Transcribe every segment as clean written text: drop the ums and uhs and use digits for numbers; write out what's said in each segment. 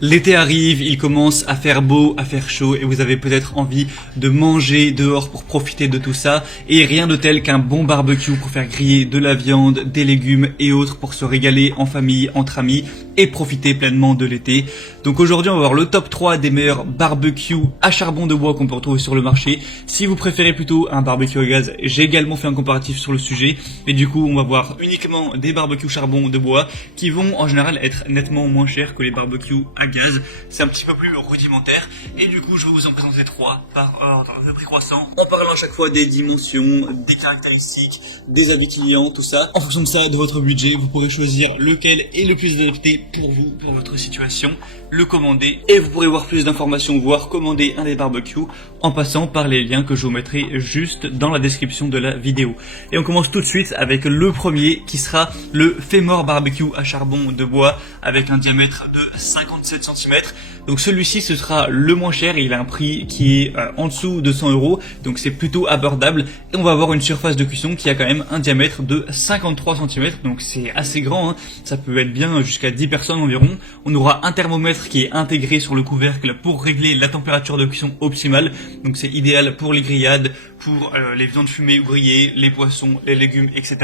L'été arrive, il commence à faire beau, à faire chaud et vous avez peut-être envie de manger dehors pour profiter de tout ça et rien de tel qu'un bon barbecue pour faire griller de la viande, des légumes et autres pour se régaler en famille, entre amis et profiter pleinement de l'été. Donc aujourd'hui on va voir le top 3 des meilleurs barbecues à charbon de bois qu'on peut retrouver sur le marché. Si vous préférez plutôt un barbecue au gaz, j'ai également fait un comparatif sur le sujet et du coup on va voir uniquement des barbecues charbon de bois qui vont en général être nettement moins chers que les barbecues à gaz. C'est un petit peu plus rudimentaire et du coup je vais vous en présenter 3 par ordre de prix croissant en parlant à chaque fois des dimensions, des caractéristiques, des avis clients, tout ça. En fonction de ça, de votre budget, vous pourrez choisir lequel est le plus adapté pour vous, pour votre situation, le commander et vous pourrez voir plus d'informations, voire commander un des barbecues en passant par les liens que je vous mettrai juste dans la description de la vidéo. Et on commence tout de suite avec le premier qui sera le Femor barbecue à charbon de bois avec un diamètre de 57 cm. Donc celui-ci ce sera le moins cher et il a un prix qui est en dessous de 100 €, donc c'est plutôt abordable et on va avoir une surface de cuisson qui a quand même un diamètre de 53 cm, donc c'est assez grand, hein. Ça peut être bien jusqu'à 10 personnes environ. On aura un thermomètre qui est intégré sur le couvercle pour régler la température de cuisson optimale, donc c'est idéal pour les grillades, pour les viandes fumées ou grillées, les poissons, les légumes, etc.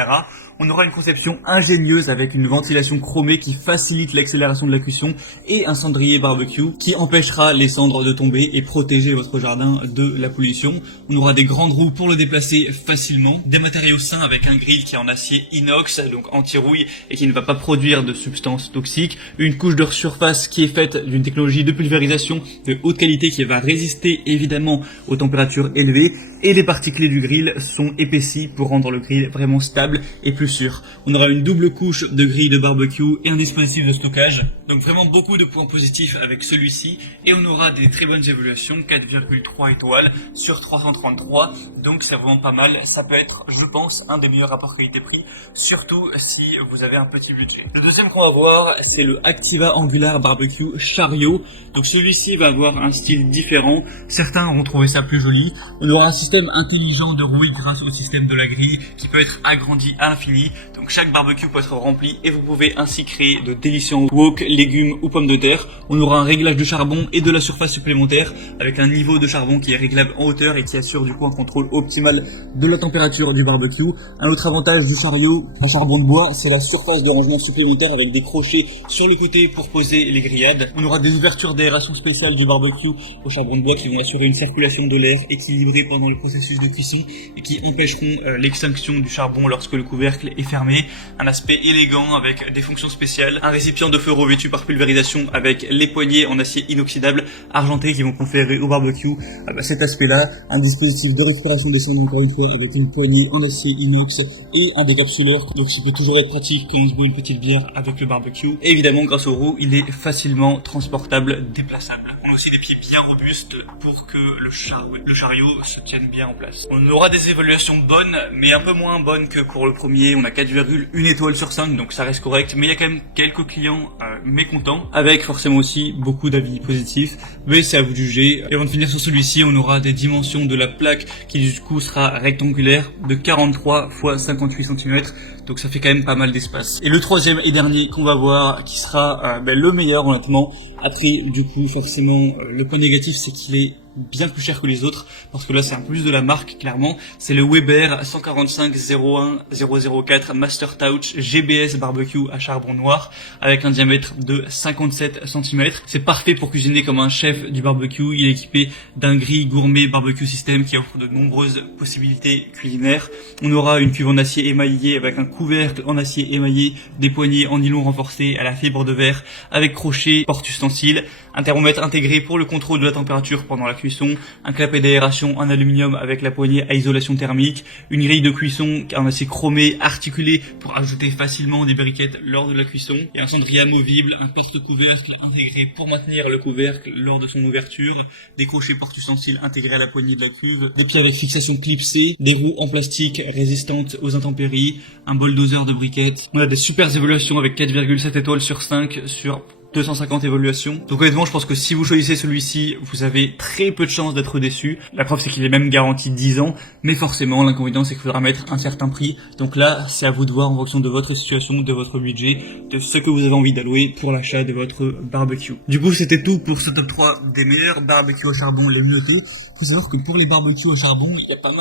On aura une conception ingénieuse avec une ventilation chromée qui facilite l'accélération de la cuisson et un cendrier barbecue qui empêchera les cendres de tomber et protéger votre jardin de la pollution. On aura des grandes roues pour le déplacer facilement, des matériaux sains avec un grill qui est en acier inox, donc anti-rouille et qui ne va pas produire de substances toxiques, une couche de surface qui est faite d'une technologie de pulvérisation de haute qualité qui va résister évidemment aux températures élevées et les parties clés du grill sont épaissies pour rendre le grill vraiment stable et plus sûr. On aura une double couche de grille de barbecue et un dispositif de stockage. Donc vraiment beaucoup de points positifs avec celui-ci. Et on aura des très bonnes évaluations, 4,3 étoiles sur 333. Donc c'est vraiment pas mal. Ça peut être, je pense, un des meilleurs rapports qualité-prix, surtout si vous avez un petit budget. Le deuxième qu'on va voir, c'est le Activa Angular Barbecue Chariot. Donc celui-ci va avoir un style différent. Certains vont trouver ça plus joli. On aura un système intelligent de rouille grâce au système de la grille qui peut être agrandi à l'infini. Donc chaque barbecue peut être rempli et vous pouvez ainsi créer de délicieux wok, légumes ou pommes de terre. On aura un réglage de charbon et de la surface supplémentaire avec un niveau de charbon qui est réglable en hauteur et qui assure du coup un contrôle optimal de la température du barbecue. Un autre avantage du chariot à charbon de bois, c'est la surface de rangement supplémentaire avec des crochets sur le côté pour poser les grillades. On aura des ouvertures d'aération spéciales du barbecue au charbon de bois qui vont assurer une circulation de l'air équilibrée pendant le processus de cuisson et qui empêcheront l'extinction du charbon lorsque le couvercle est fermé. Un aspect élégant avec des fonctions spéciales, un récipient de feu revêtu par pulvérisation avec les poignées en acier inoxydable argenté qui vont conférer au barbecue cet aspect-là, un dispositif de récupération des cendres encore une fois avec une poignée en acier inox et un décapsuleur, donc ça peut toujours être pratique quand on se boit une petite bière avec le barbecue. Et évidemment grâce aux roues, il est facilement transportable, déplaçable. On a aussi des pieds bien robustes pour que le chariot se tienne bien en place. On aura des évaluations bonnes, mais un peu moins bonnes que pour le premier. On a 4,1 étoile sur 5, donc ça reste correct, mais il y a quand même quelques clients mécontents, avec forcément aussi beaucoup d'avis positifs, mais c'est à vous de juger. Et avant de finir sur celui-ci, on aura des dimensions de la plaque qui du coup sera rectangulaire de 43 x 58 cm, donc ça fait quand même pas mal d'espace. Et le troisième et dernier qu'on va voir, qui sera le meilleur honnêtement, après du coup forcément le point négatif c'est qu'il est bien plus cher que les autres, parce que là c'est un plus de la marque clairement, c'est le Weber 145 01 004 Master Touch GBS barbecue à charbon noir avec un diamètre de 57 cm. C'est parfait pour cuisiner comme un chef du barbecue. Il est équipé d'un grill gourmet barbecue system qui offre de nombreuses possibilités culinaires. On aura une cuve en acier émaillé avec un couvercle en acier émaillé, des poignées en nylon renforcées à la fibre de verre avec crochet porte-ustensiles, un thermomètre intégré pour le contrôle de la température pendant la cuisson, un clapet d'aération en aluminium avec la poignée à isolation thermique, une grille de cuisson en acier chromé articulé pour ajouter facilement des briquettes lors de la cuisson, et un cendrier amovible, un porte-couvercle intégré pour maintenir le couvercle lors de son ouverture, des crochets porte-ustensiles intégrés à la poignée de la cuve, des pieds avec fixation clipsée, des roues en plastique résistantes aux intempéries, un bol doseur de briquettes. On a des super évaluations avec 4,7 étoiles sur 5 sur 250 évaluations. Donc honnêtement, je pense que si vous choisissez celui-ci, vous avez très peu de chances d'être déçu. La preuve, c'est qu'il est même garanti 10 ans. Mais forcément, l'inconvénient, c'est qu'il faudra mettre un certain prix. Donc là, c'est à vous de voir en fonction de votre situation, de votre budget, de ce que vous avez envie d'allouer pour l'achat de votre barbecue. Du coup, c'était tout pour ce top 3 des meilleurs barbecues au charbon les mieux notés. Faut savoir que pour les barbecues au charbon, il y a pas mal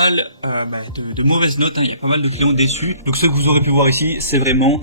de mauvaises notes, hein. Il y a pas mal de clients déçus. Donc ceux que vous aurez pu voir ici, c'est vraiment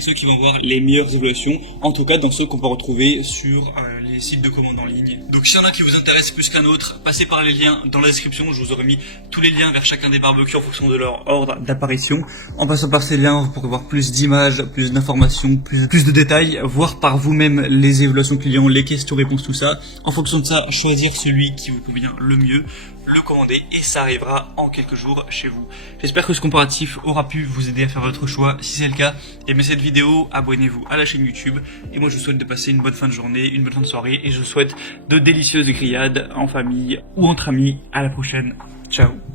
ceux qui vont avoir les meilleures évaluations, en tout cas dans ceux qu'on peut retrouver sur les sites de commande en ligne. Donc s'il y en a qui vous intéressent plus qu'un autre, passez par les liens dans la description. Je vous aurai mis tous les liens vers chacun des barbecues en fonction de leur ordre d'apparition. En passant par ces liens, vous pourrez voir plus d'images, plus d'informations, plus de détails, voir par vous-même les évaluations clients, les questions-réponses, tout ça. En fonction de ça, choisir celui qui vous convient le mieux, le commander et ça arrivera en quelques jours chez vous. J'espère que ce comparatif aura pu vous aider à faire votre choix. Si c'est le cas, aimez cette vidéo, abonnez-vous à la chaîne YouTube et moi je vous souhaite de passer une bonne fin de journée, une bonne fin de soirée et je vous souhaite de délicieuses grillades en famille ou entre amis. À la prochaine. Ciao.